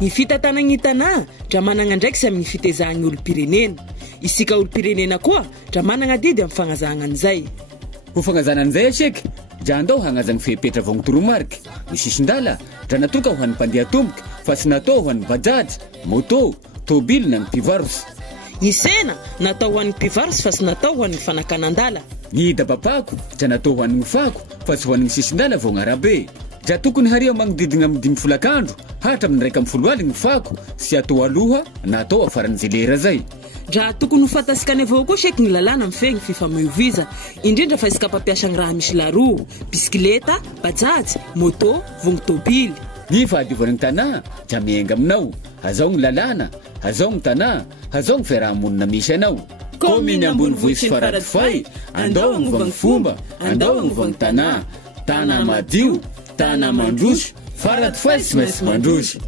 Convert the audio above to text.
Ny fitantanana tanà dra manana ndraiky sy amin'ny fitezahany olo-pirenena. Isika olo-pirenena koa dra manana didy amin'ny fagnazahana an'izay. Ho fagnazana an'izay aseka, dra andao hagnazana fepetra vao toromarika. Ny sisin-dala dra natoka ho an'ny mpandeha tomboka fa sy natao ho an'ny bajaj, moto, tôbily na ny mpivarotsy. Ny sena natao ho an'ny mpivarotsy fa sy natao ho an'ny fanakanan-dala. Ny dabapako dra natao ho an'ny fako fa sy ho an'ny sisin-dala vao gn'arabe. Dra tokony haria magnodidina amin'ny 5 folakandro hatra amin'ny 1 aligny fako sy atao aloha na atao afaran'izay lera zay. Dra tokony ho fantasikany avao koa seky ny lalàna mifegny fifamoivoiza, indrindra fa isika mpampiasa ny raha misy laroa, bisikileta, bajaj, moto, vongotôbily. Ny fahadiovan'ny tanà dra miainga aminao, azao ny lalàna, azao ny tanà, azao ny fiarahamonina misy anao. Kominy ambonivohitsy faradofay, andao agnova ny fomba, andao agnova ny tanà, tanà madio, tanà mandroso, faradofay sy maintsy mandroso.